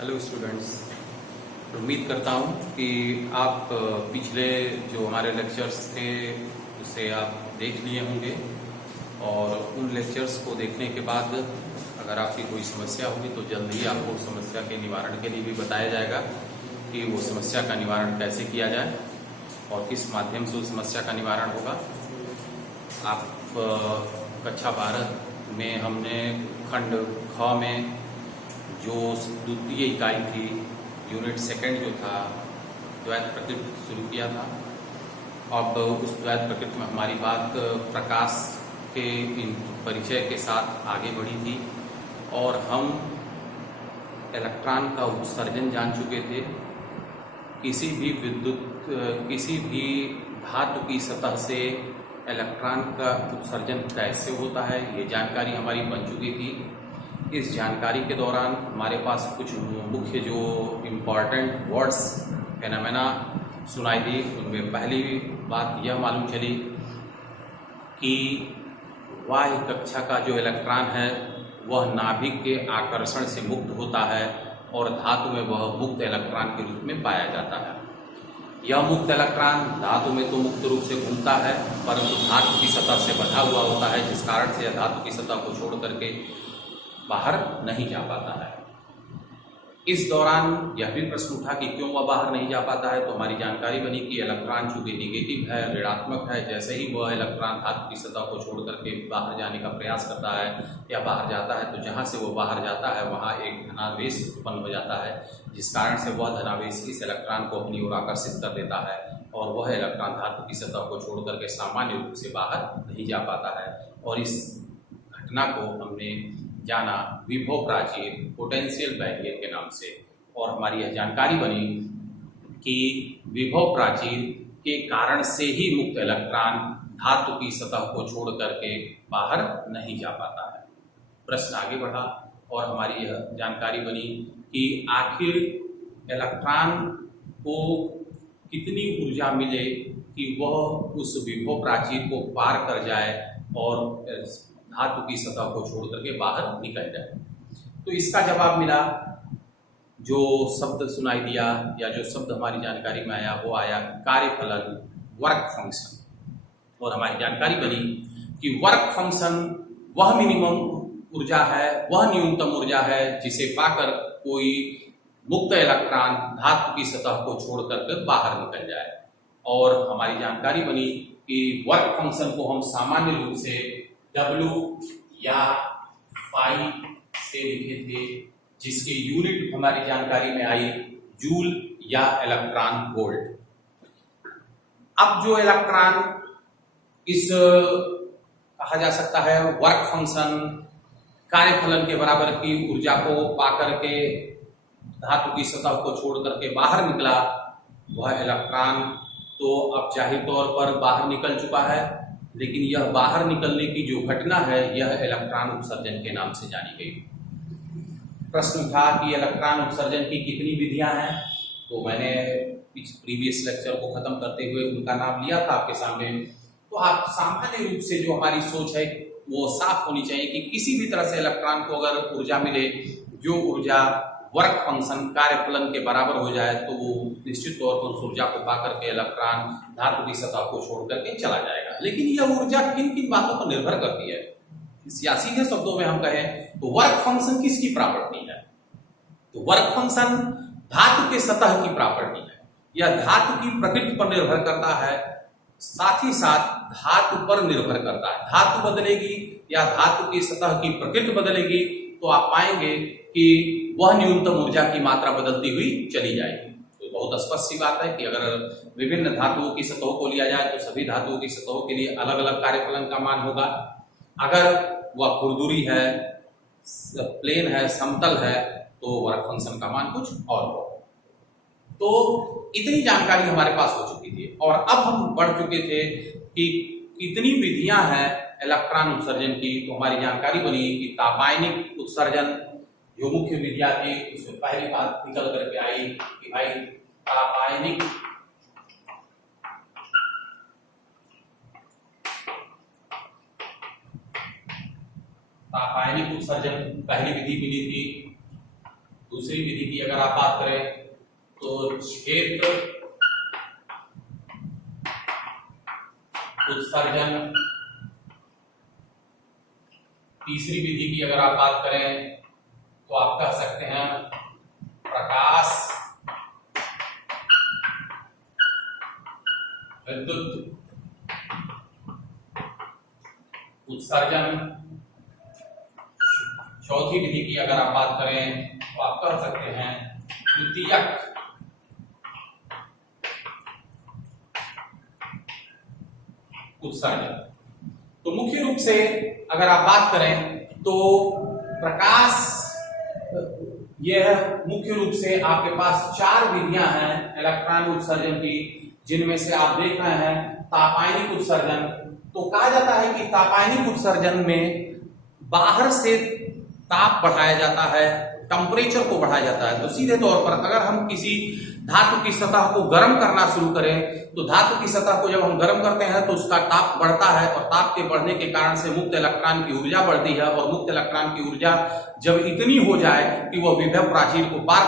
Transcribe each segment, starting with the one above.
Hello students. उम्मीद करता हूँ कि आप पिछले जो हमारे लेक्चर्स थे उसे आप देख लिए होंगे और उन लेक्चर्स को देखने के बाद अगर आपकी कोई समस्या होगी तो जल्द ही आपको उस समस्या के निवारण के लिए भी बताया जाएगा कि वो समस्या का निवारण कैसे किया जाए और किस माध्यम से उस समस्या का निवारण होगा। आप कक्षा 12 में हमने खंड ख में जो द्वितीय इकाई थी, यूनिट सेकंड जो था, द्वैत प्रकृति शुरू किया था। अब उस द्वैत प्रकृति में हमारी बात प्रकाश के परिचय के साथ आगे बढ़ी थी और हम इलेक्ट्रॉन का उत्सर्जन जान चुके थे। किसी भी धातु की सतह से इलेक्ट्रॉन का उत्सर्जन कैसे होता है ये जानकारी हमारी बन चुकी थी। इस जानकारी के दौरान हमारे पास कुछ मुख्य जो इम्पॉर्टेंट वर्ड्स फेनोमेना सुनाई दी। उनमें पहली बात यह मालूम चली कि बाह्य कक्षा का जो इलेक्ट्रॉन है वह नाभिक के आकर्षण से मुक्त होता है और धातु में वह मुक्त इलेक्ट्रॉन के रूप में पाया जाता है। यह मुक्त इलेक्ट्रॉन धातु में तो मुक्त रूप से घूमता है परंतु धातु की सतह से बंधा हुआ होता है, जिस कारण से यह धातु की सतह को छोड़ करके बाहर नहीं जा पाता है। इस दौरान यह भी प्रश्न उठा कि क्यों वह बाहर नहीं जा पाता है, तो हमारी जानकारी बनी कि इलेक्ट्रॉन चूंकि निगेटिव है, ऋणात्मक है, जैसे ही वह इलेक्ट्रॉन धातु की सतह को छोड़ करके बाहर जाने का प्रयास करता है या बाहर जाता है तो जहाँ से वो बाहर जाता है वहाँ एक धनावेश उत्पन्न हो जाता है, जिस कारण से वह धनावेश इस इलेक्ट्रॉन को अपनी ओर आकर्षित कर देता है और वह इलेक्ट्रॉन धातु की सतह को छोड़ करके सामान्य रूप से बाहर नहीं जा पाता है। और इस घटना को हमने जाना विभव प्राचीर, पोटेंशियल बैरियर के नाम से। और हमारी यह जानकारी बनी कि विभव प्राचीर के कारण से ही मुक्त इलेक्ट्रॉन धातु की सतह को छोड़ करके बाहर नहीं जा पाता है। प्रश्न आगे बढ़ा और हमारी यह जानकारी बनी कि आखिर इलेक्ट्रॉन को कितनी ऊर्जा मिले कि वह उस विभव प्राचीर को पार कर जाए और धातु की सतह को छोड़ करके बाहर निकल जाए। तो इसका जवाब मिला, जो शब्द सुनाई दिया या जो शब्द हमारी जानकारी में आया वो आया कार्यफलन, वर्क फंक्शन। और हमारी जानकारी बनी कि वर्क फंक्शन वह मिनिमम ऊर्जा है, वह न्यूनतम ऊर्जा है जिसे पाकर कोई मुक्त इलेक्ट्रॉन धातु की सतह को छोड़ करके बाहर निकल जाए। और हमारी जानकारी बनी कि वर्क फंक्शन को हम सामान्य रूप से W या फाई से लिखे थे, जिसकी यूनिट हमारी जानकारी में आई जूल या इलेक्ट्रॉन वोल्ट। अब जो इलेक्ट्रॉन इस कहा जा सकता है वर्क फंक्शन कार्यफलन के बराबर की ऊर्जा को पाकर के धातु की सतह को छोड़ करके बाहर निकला, वह इलेक्ट्रॉन तो अब जाहिर तौर पर बाहर निकल चुका है, लेकिन यह बाहर निकलने की जो घटना है यह इलेक्ट्रॉन उत्सर्जन के नाम से जानी गई। प्रश्न था कि इलेक्ट्रॉन उत्सर्जन की कितनी विधियां हैं, तो मैंने प्रीवियस लेक्चर को खत्म करते हुए उनका नाम लिया था आपके सामने। तो आप सामान्य रूप से जो हमारी सोच है वो साफ होनी चाहिए कि किसी भी तरह से इलेक्ट्रॉन को अगर ऊर्जा मिले, जो ऊर्जा वर्क फंक्शन कार्यफलन के बराबर हो जाए, तो वो निश्चित तौर पर उस ऊर्जा को पाकर के इलेक्ट्रॉन धातु की सतह को छोड़ करके चला जाएगा। लेकिन यह ऊर्जा किन किन बातों पर निर्भर करती है, या सीधे शब्दों में हम कहें तो वर्क फंक्शन किसकी प्रॉपर्टी है, तो वर्क फंक्शन धातु के सतह की प्रॉपर्टी है। यह धातु की प्रकृति पर निर्भर करता है, साथ ही साथ धातु पर निर्भर करता है। धातु बदलेगी या धातु की सतह की प्रकृति बदलेगी तो आप पाएंगे कि वह न्यूनतम ऊर्जा की मात्रा बदलती हुई चली जाएगी। तो बहुत स्पष्ट सी बात है कि अगर विभिन्न धातुओं की सतहों को लिया जाए तो सभी धातुओं की सतहों के लिए अलग अलग कार्यफलन का मान होगा। अगर वह खुरदुरी है, प्लेन है, समतल है, तो वर्क फंक्शन का मान कुछ और होगा। तो इतनी जानकारी हमारे पास हो चुकी थी और अब हम बढ़ चुके थे कि कितनी विधियां हैं इलेक्ट्रॉन उत्सर्जन की। तो हमारी जानकारी बनी कि तापायनिक उत्सर्जन जो मुख्य विधियां थी उसमें पहली बात निकल करके आई कि भाई तापायनिक उत्सर्जन पहली विधि मिली थी। दूसरी विधि की अगर आप बात करें तो क्षेत्र उत्सर्जन। तीसरी विधि की अगर आप बात करें तो आप कह सकते हैं प्रकाश विद्युत उत्सर्जन। चौथी विधि की अगर आप बात करें तो आप कह सकते हैं द्वितीयक उत्सर्जन। तो मुख्य रूप से अगर आप बात करें तो प्रकाश, यह मुख्य रूप से आपके पास चार विधियां हैं इलेक्ट्रॉन उत्सर्जन की, जिनमें से आप देख रहे हैं तापायनिक उत्सर्जन। तो कहा जाता है कि तापायनिक उत्सर्जन में बाहर से ताप बढ़ाया जाता है, टेम्परेचर को बढ़ाया जाता है। तो सीधे तौर पर अगर हम किसी धातु की सतह को गर्म करना शुरू करें तो धातु की सतह को जब हम गर्म करते हैं तो उसका ताप बढ़ता है, और ताप के बढ़ने के कारण से मुक्त इलेक्ट्रॉन की ऊर्जा बढ़ती है, और मुक्त इलेक्ट्रॉन की ऊर्जा जब इतनी हो जाए कि वह विभव प्राचीर को पार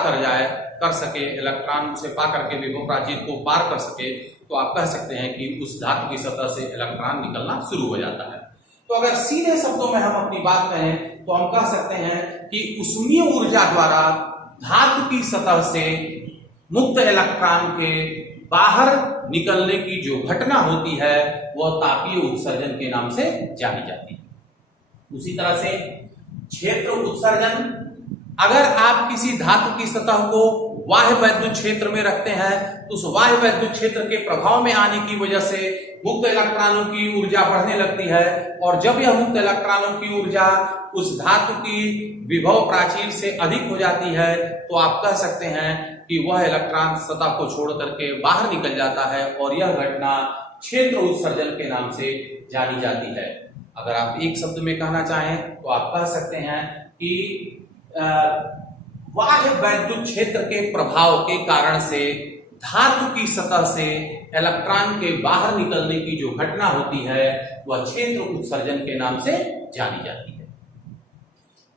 कर सके, इलेक्ट्रॉन उसे पा करके विभव प्राचीर को पार कर सके, तो आप कह सकते हैं कि उस धातु की सतह से इलेक्ट्रॉन निकलना शुरू हो जाता है। तो अगर सीधे शब्दों में हम अपनी बात कहें तो हम कह सकते हैं कि ऊष्मीय ऊर्जा द्वारा धातु की सतह से मुक्त इलेक्ट्रॉन के बाहर निकलने की जो घटना होती है वह तापीय उत्सर्जन के नाम से जानी जाती है। उसी तरह से क्षेत्र उत्सर्जन, अगर आप किसी धातु की सतह को बाह्य वैद्युत क्षेत्र में रखते हैं तो उस बाह्य वैद्युत क्षेत्र के प्रभाव में आने की वजह से मुक्त इलेक्ट्रॉनों की ऊर्जा बढ़ने लगती है, और जब यह मुक्त इलेक्ट्रॉनों की ऊर्जा उस धातु की विभव प्राचीर से अधिक हो जाती है तो आप कह सकते हैं कि वह इलेक्ट्रॉन सतह को छोड़ करके बाहर निकल जाता है, और यह घटना क्षेत्र उत्सर्जन के नाम से जानी जाती है। अगर आप एक शब्द में कहना चाहें तो आप कह सकते हैं कि बाह्य वैद्युत क्षेत्र के प्रभाव के कारण से धातु की सतह से इलेक्ट्रॉन के बाहर निकलने की जो घटना होती है वह क्षेत्र उत्सर्जन के नाम से जानी जाती है।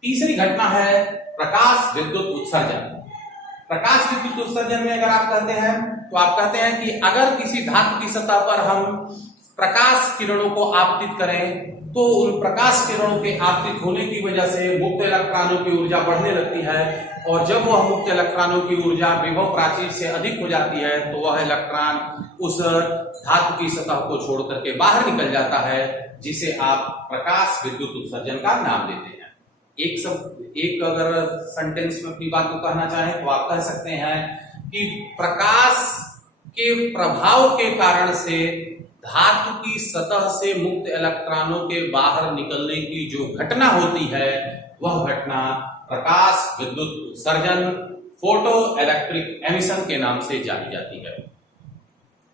तीसरी घटना है प्रकाश विद्युत उत्सर्जन। प्रकाश विद्युत उत्सर्जन में अगर आप कहते हैं तो आप कहते हैं कि अगर किसी धातु की सतह पर हम प्रकाश किरणों को आपतित करें तो उन प्रकाश किरणों के आपतित होने की वजह से मुक्त इलेक्ट्रॉनों की ऊर्जा बढ़ने लगती है, और जब वह मुक्त इलेक्ट्रॉनों की ऊर्जा विभव प्राचीर से अधिक हो जाती है तो वह इलेक्ट्रॉन उस धातु की सतह को छोड़ करके बाहर निकल जाता है, जिसे आप प्रकाश विद्युत उत्सर्जन का नाम देते हैं। एक अगर सेंटेंस में अपनी बात को कहना चाहें तो आप कह सकते हैं कि प्रकाश के प्रभाव के कारण से धातु की सतह से मुक्त इलेक्ट्रॉनों के बाहर निकलने की जो घटना होती है वह घटना प्रकाश विद्युत उत्सर्जन, फोटो इलेक्ट्रिक एमिशन के नाम से जानी जाती है।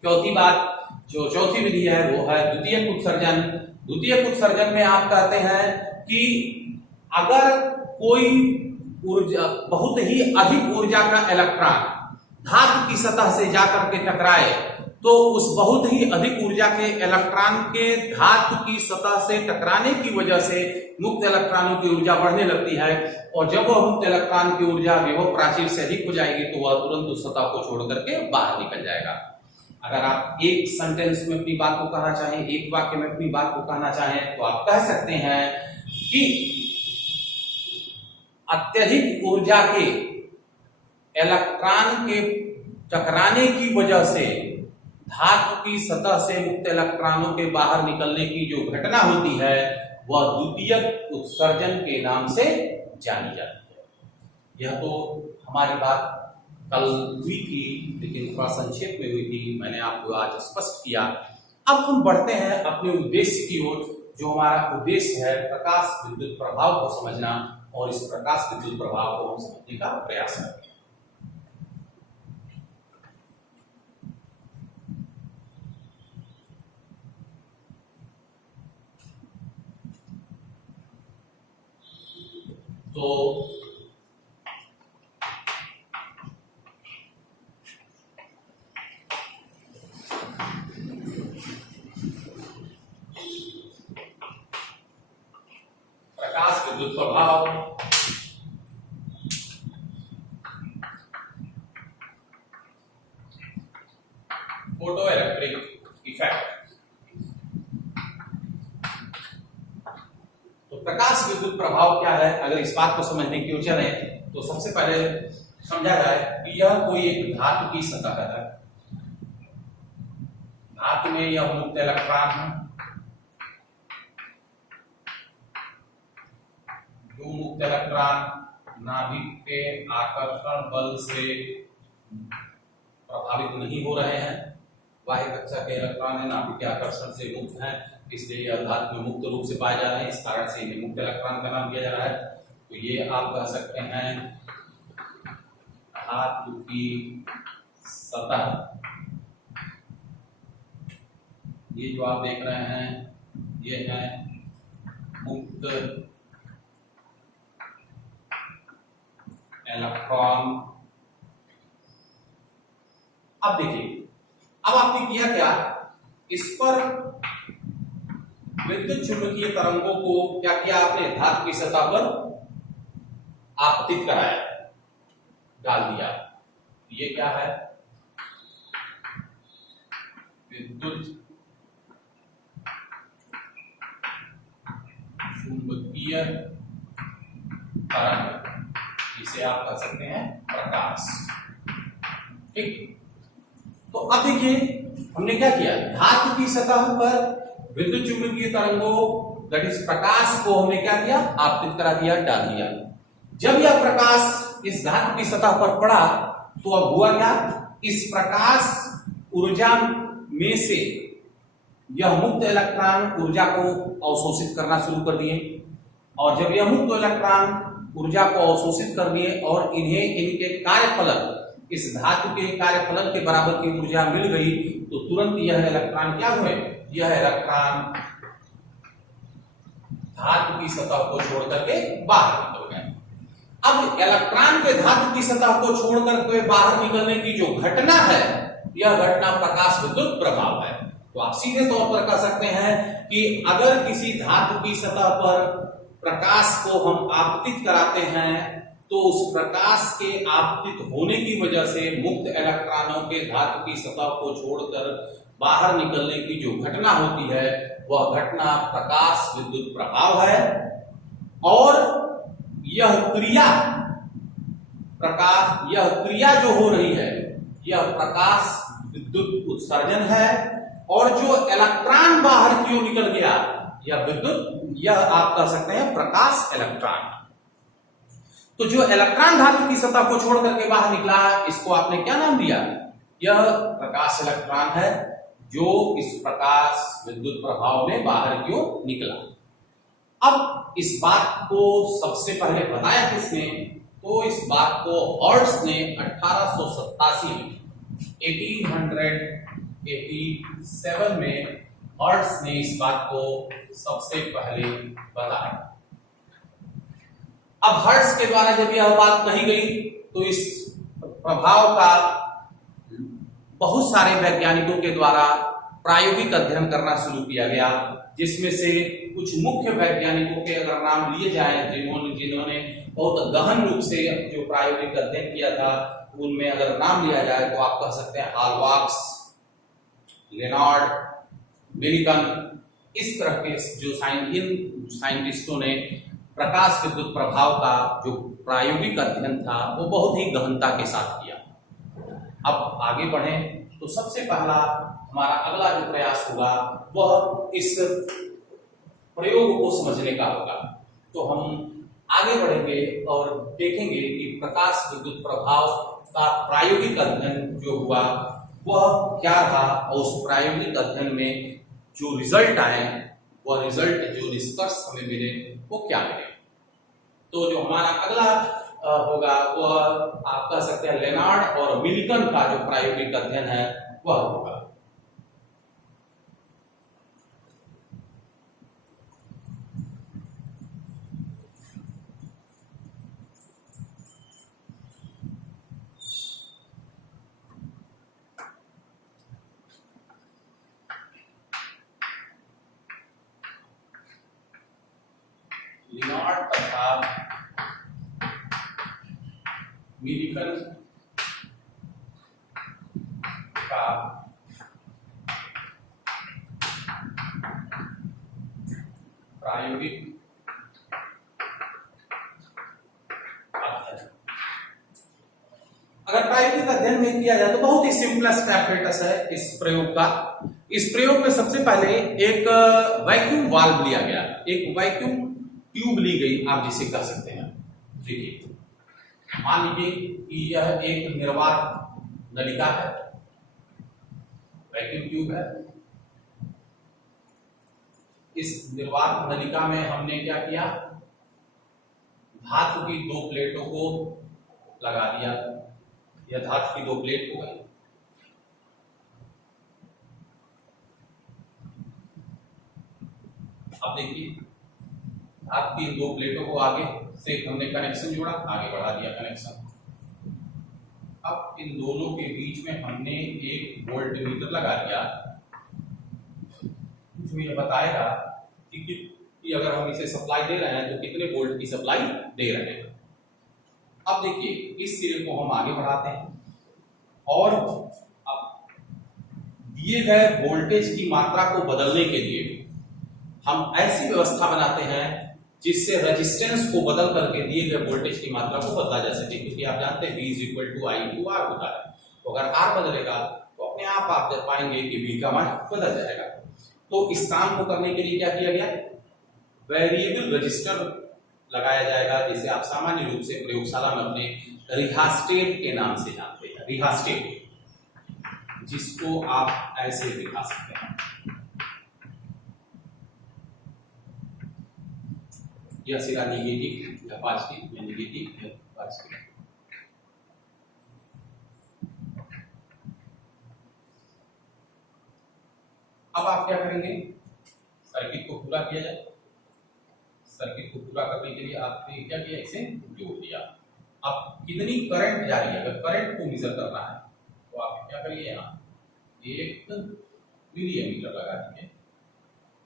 चौथी विधि है वो है द्वितीयक उत्सर्जन। द्वितीयक उत्सर्जन में आप कहते हैं कि अगर कोई ऊर्जा, बहुत ही अधिक ऊर्जा का इलेक्ट्रॉन धातु की सतह से जाकर के टकराए तो उस बहुत ही अधिक ऊर्जा के इलेक्ट्रॉन के धातु की सतह से टकराने की वजह से मुक्त इलेक्ट्रॉनों की ऊर्जा बढ़ने लगती है, और जब वह मुक्त इलेक्ट्रॉन की ऊर्जा विभव प्राचीर से अधिक हो जाएगी तो वह तुरंत उस सतह को छोड़ करके बाहर निकल जाएगा। अगर आप एक सेंटेंस में अपनी बात को कहना चाहें, एक वाक्य में अपनी बात को कहना चाहें तो आप कह सकते हैं कि अत्यधिक ऊर्जा के इलेक्ट्रॉन के टकराने की वजह से धातु की सतह से मुक्त इलेक्ट्रॉनों के बाहर निकलने की जो घटना होती है वह द्वितीयक उत्सर्जन के नाम से जानी जाती है। यह तो हमारी बात कल हुई थी, लेकिन थोड़ा संक्षेप में हुई थी, मैंने आपको आज स्पष्ट किया। अब हम बढ़ते हैं अपने उद्देश्य की ओर, जो हमारा उद्देश्य है प्रकाश विद्युत प्रभाव को समझना, और इस प्रकाश विद्युत प्रभाव को हम समझने का प्रयास करें। तो प्रकाश विद्युत प्रभाव फोटो इलेक्ट्रिक इफेक्ट। तो प्रकाश विद्युत प्रभाव क्या है, अगर इस बात को समझने की ओर चले तो सबसे पहले समझा जाए कि यह कोई एक धातु की सतह है। धातु में यह मुक्त इलेक्ट्रॉन है, जो मुक्त इलेक्ट्रॉन नाभिक के आकर्षण बल से प्रभावित नहीं हो रहे हैं। बाह्य कक्षा के इलेक्ट्रॉन नाभिक के आकर्षण से मुक्त हैं, इसलिए यह धातु में मुक्त रूप से पाए जा रहे हैं। इस कारण से इन्हें मुक्त इलेक्ट्रॉन का नाम दिया जा रहा है। तो ये आप कह सकते हैं धातु की सतह। ये जो आप देख रहे हैं ये है मुक्त इलेक्ट्रॉन। अब देखिए, अब आपने किया क्या, इस पर विद्युत चुंबकीय तरंगों को क्या किया आपने, धातु की सतह पर आपतित कराया, डाल दिया। ये क्या है, विद्युत चुंबकीय तरंग, इसे आप कह सकते हैं प्रकाश। ठीक, तो अब देखिए हमने क्या किया, धातु की सतह पर विद्युत चुंबकीय तरंगों दैट इज प्रकाश को हमने क्या किया, आपतित करा दिया, डाल दिया। जब यह प्रकाश इस धातु की सतह पर पड़ा तो अब हुआ क्या, इस प्रकाश ऊर्जा में से यह मुक्त इलेक्ट्रॉन ऊर्जा को अवशोषित करना शुरू कर दिए। और जब यह मुक्त इलेक्ट्रॉन ऊर्जा को अवशोषित कर दिए और इन्हें इनके कार्यफलन, इस धातु के कार्यफलन के बराबर की ऊर्जा मिल गई, तो तुरंत यह इलेक्ट्रॉन क्या हुए, यह इलेक्ट्रॉन धातु की सतह को छोड़कर के बाहर निकल गए। अब इलेक्ट्रॉन के धातु की सतह को छोड़कर के बाहर निकलने की जो घटना है, यह घटना प्रकाश विद्युत प्रभाव है। तो आप सीधे तौर पर कह सकते हैं कि अगर किसी धातु की सतह पर प्रकाश को हम आपतित कराते हैं तो उस प्रकाश के आपतित होने की वजह से मुक्त इलेक्ट्रॉनों के धातु की सतह को छोड़कर बाहर निकलने की जो घटना होती है वह घटना प्रकाश विद्युत प्रभाव है। और यह क्रिया जो हो रही है यह प्रकाश विद्युत उत्सर्जन है। और जो इलेक्ट्रॉन बाहर क्यों निकल गया, यह विद्युत, यह आप कह सकते हैं प्रकाश इलेक्ट्रॉन। तो जो इलेक्ट्रॉन धातु की सतह को छोड़ करके बाहर निकला, इसको आपने क्या नाम दिया, यह प्रकाश इलेक्ट्रॉन है, जो इस प्रकाश विद्युत प्रभाव में बाहर क्यों निकला। अब इस बात को सबसे पहले बताया किसने, तो इस बात को हर्ट्ज ने 1887 में 1887 में हर्ट्ज ने इस बात को सबसे पहले बताया। अब हर्ट्ज के द्वारा जब यह बात कही गई तो इस प्रभाव का बहुत सारे वैज्ञानिकों के द्वारा प्रायोगिक अध्ययन करना शुरू किया गया, जिसमें से कुछ मुख्य वैज्ञानिकों के अगर नाम लिए जाएं जिन्होंने बहुत गहन रूप से जो प्रायोगिक अध्ययन किया था, उनमें अगर नाम लिया जाए तो आप कह सकते हैं हालवाक्स, लेनार्ड, मिलिकन, इस तरह के जो साइंटिस्टों ने प्रकाश विद्युत प्रभाव का जो प्रायोगिक अध्ययन था वो बहुत ही गहनता के साथ किया। अब आगे बढ़ें तो सबसे पहला हमारा अगला जो प्रयास होगा वह इस प्रयोग को समझने का होगा। तो हम आगे बढ़ेंगे और देखेंगे कि प्रकाश विद्युत प्रभाव का प्रायोगिक अध्ययन जो हुआ वह क्या रहा और उस प्रायोगिक अध्ययन में जो रिजल्ट आए, वह रिजल्ट जो निष्कर्ष हमें मिले वो क्या मिले। तो जो हमारा अगला होगा वह आप कह सकते हैं लेनार्ड और मिलिकन का जो प्रायोगिक अध्ययन है वह होगा। लेनार्ड तथा मिलिकन का प्रायोगिक अध्ययन। अगर प्रायोगिक अध्ययन में किया जाए तो बहुत ही सिंपलेस्ट एपरेटस है इस प्रयोग का। इस प्रयोग में सबसे पहले एक वैक्यूम वाल्व लिया गया, एक वैक्यूम ट्यूब ली गई, आप जिसे कह सकते हैं। देखिए, मान लीजिए कि यह एक निर्वात नलिका है, वैक्यूम ट्यूब है। इस निर्वात नलिका में हमने क्या किया, धातु की दो प्लेटों को लगा दिया। यह धातु की दो प्लेट हो गई। अब देखिए, धातु की दो प्लेटों को आगे से हमने कनेक्शन जोड़ा, आगे बढ़ा दिया कनेक्शन। अब इन दोनों के बीच में हमने एक वोल्टमीटर लगा दिया, इसमें यह बताएगा कि अगर हम इसे सप्लाई दे रहे हैं तो कितने वोल्ट की सप्लाई दे रहे हैं। अब देखिए, इस सिरे को हम आगे बढ़ाते हैं और अब दिए गए वोल्टेज की मात्रा को बदलने के लिए हम ऐसी व्यवस्था बनाते हैं जिससे रेजिस्टेंस को बदल करके दिए गए वोल्टेज की मात्रा को बदला जा सके, क्योंकि आप जानते हैं V = I/R होता है। तो अगर R बदलेगा तो अपने आप पाएंगे कि V का मान बदल जाएगा। तो इस काम को करने के लिए क्या किया गया, वेरिएबल रजिस्टर लगाया जाएगा, जिसे आप सामान्य रूप से प्रयोगशाला में अपने रिहास्टेट के नाम से जानते हैं। रिहास्टेट, जिसको आप ऐसे दिखा सकते हैं, यह सिरा नेगेटिव या पॉजिटिव, या नेगेटिव या पॉजिटिव। अब आप क्या करेंगे, सर्किट को पूरा किया जाए। सर्किट को पूरा करने के लिए आपने क्या किया, इसे जोड़ दिया। अब कितनी करंट जा रही है, अगर करंट को मेजर करना है तो आप क्या करिए, यहाँ एक मिली एमीटर लगा दीजिए,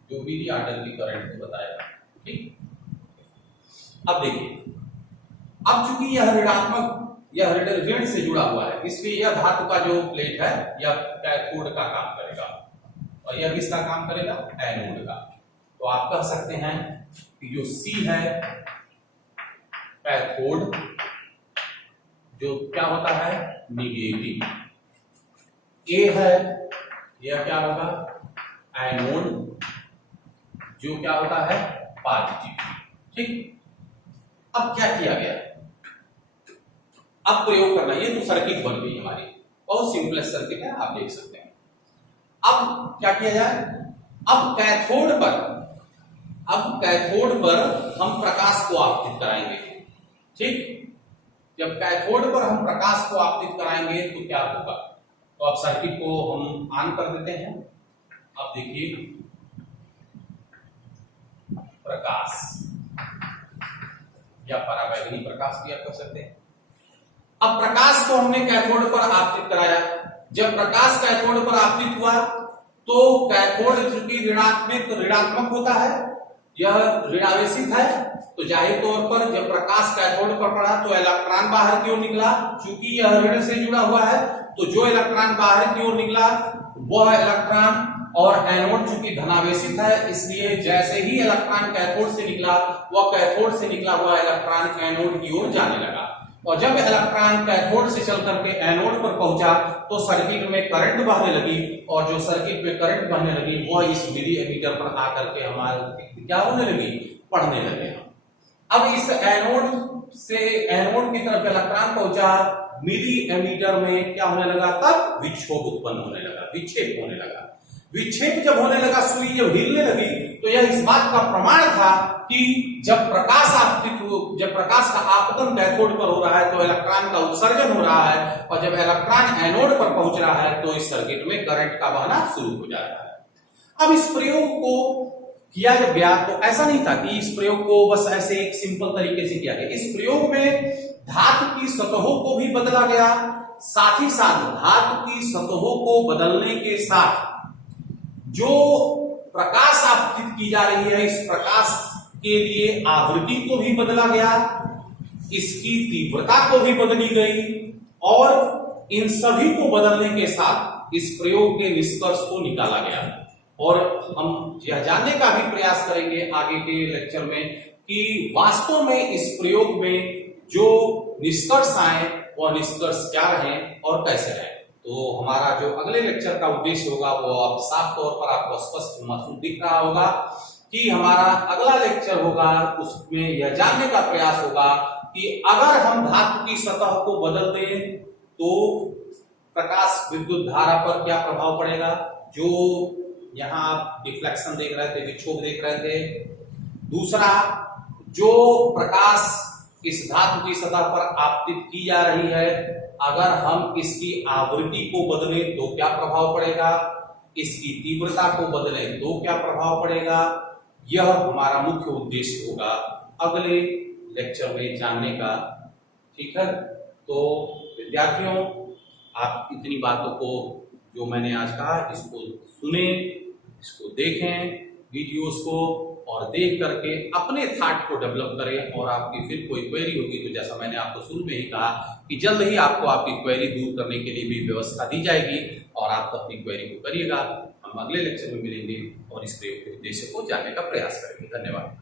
जो मिली आर्डर की करंट को बताएगा। ठीक, अब देखिए, अब चूंकि यह ऋणात्मक, यह ऋण से जुड़ा हुआ है, इसलिए यह धातु का जो प्लेट है यह कैथोड का काम करेगा और यह किसका काम करेगा, एनोड का। तो आप कह सकते हैं कि जो C है कैथोड, जो क्या होता है निगेटिव, A है यह क्या होगा एनोड, जो क्या होता है पॉजिटिव। ठीक, अब क्या किया गया, अब प्रयोग करना, ये तो सर्किट बन गई हमारी, बहुत सिंपलेस्ट सर्किट है, आप देख सकते हैं। अब क्या किया जाए, अब कैथोड पर हम प्रकाश को आपतित कराएंगे। ठीक, जब कैथोड पर हम प्रकाश को आपतित कराएंगे तो क्या होगा, तो अब सर्किट को हम ऑन कर देते हैं। अब देखिए, प्रकाश या पराबैंगनी प्रकाश भी आप कर सकते हैं। अब प्रकाश को हमने कैथोड पर आपतित कराया। जब प्रकाश कैथोड पर आपतित हुआ तो कैथोड चूंकि ऋणात्मक होता है, यह ऋणावेशित है, तो जाहिर तौर पर जब प्रकाश कैथोड पर पड़ा तो इलेक्ट्रॉन बाहर की ओर निकला। चूंकि यह ऋण से जुड़ा हुआ है तो जो इलेक्ट्रॉन बाहर की ओर निकला वह इलेक्ट्रॉन, और एनोड चूंकि धनावेशित है इसलिए जैसे ही इलेक्ट्रॉन कैथोड से निकला, वह कैथोड से निकला हुआ इलेक्ट्रॉन एनोड की ओर जाने लगा। और जब इलेक्ट्रॉन कैथोड से चल करके एनोड पर पहुंचा तो सर्किट में करंट बहने लगी, और जो सर्किट में करंट बहने लगी वह इस मिली एमीटर पर आकर के हमारे क्या होने लगी, पढ़ने लगे। अब इस एनोड से एनोड की तरफ इलेक्ट्रॉन पहुंचा, मिली एमीटर में क्या होने लगा, तब विक्षोभ उत्पन्न होने लगा, विक्षेप होने लगा। विक्षेप जब होने लगा, सुई जब हिलने लगी, तो यह इस बात का प्रमाण था कि जब प्रकाश का आपतन कैथोड पर हो रहा है तो इलेक्ट्रॉन का उत्सर्जन हो रहा है, और जब इलेक्ट्रॉन एनोड पर पहुंच रहा है तो इस सर्किट में करंट का बहना शुरू हो जा रहा है। अब इस प्रयोग को किया जब गया तो ऐसा नहीं था कि इस प्रयोग को बस ऐसे एक सिंपल तरीके से किया गया। इस प्रयोग में धातु की सतहों को भी बदला गया, साथ ही साथ धातु की सतहों को बदलने के साथ जो प्रकाश आपतित की जा रही है, इस प्रकाश के लिए आवृत्ति को भी बदला गया, इसकी तीव्रता को भी बदली गई, और इन सभी को बदलने के साथ इस प्रयोग के निष्कर्ष को निकाला गया। और हम यह जानने का भी प्रयास करेंगे आगे के लेक्चर में कि वास्तव में इस प्रयोग में जो निष्कर्ष आए वह निष्कर्ष क्या रहे और कैसे रहे। तो हमारा जो अगले लेक्चर का उद्देश्य होगा वो अब साफ तौर पर आपको स्पष्ट महसूस दिख रहा होगा कि हमारा अगला लेक्चर होगा, उसमें यह जानने का प्रयास होगा कि अगर हम धातु की सतह को बदल दें तो प्रकाश विद्युत धारा पर क्या प्रभाव पड़ेगा। जो यहाँ आप डिफ्लेक्शन देख रहे थे, विक्षोभ देख रहे थे। दूसरा, जो प्रकाश इस धातु की सतह पर आपतित की जा रही है, अगर हम इसकी आवृत्ति को बदलें तो क्या प्रभाव पड़ेगा, इसकी तीव्रता को बदलें तो क्या प्रभाव पड़ेगा। यह हमारा मुख्य उद्देश्य होगा अगले लेक्चर में जानने का। ठीक है, तो विद्यार्थियों, आप इतनी बातों को जो मैंने आज कहा इसको सुने, इसको देखें वीडियोस को, और देख करके अपने थॉट को डेवलप करें। और आपकी फिर कोई क्वेरी होगी तो जैसा मैंने आपको शुरू में ही कहा कि जल्द ही आपको आपकी क्वेरी दूर करने के लिए भी व्यवस्था दी जाएगी और आप अपनी क्वेरी को करिएगा। हम अगले लेक्चर में मिलेंगे और इस प्रयोग के उद्देश्य को जानने का प्रयास करेंगे। धन्यवाद।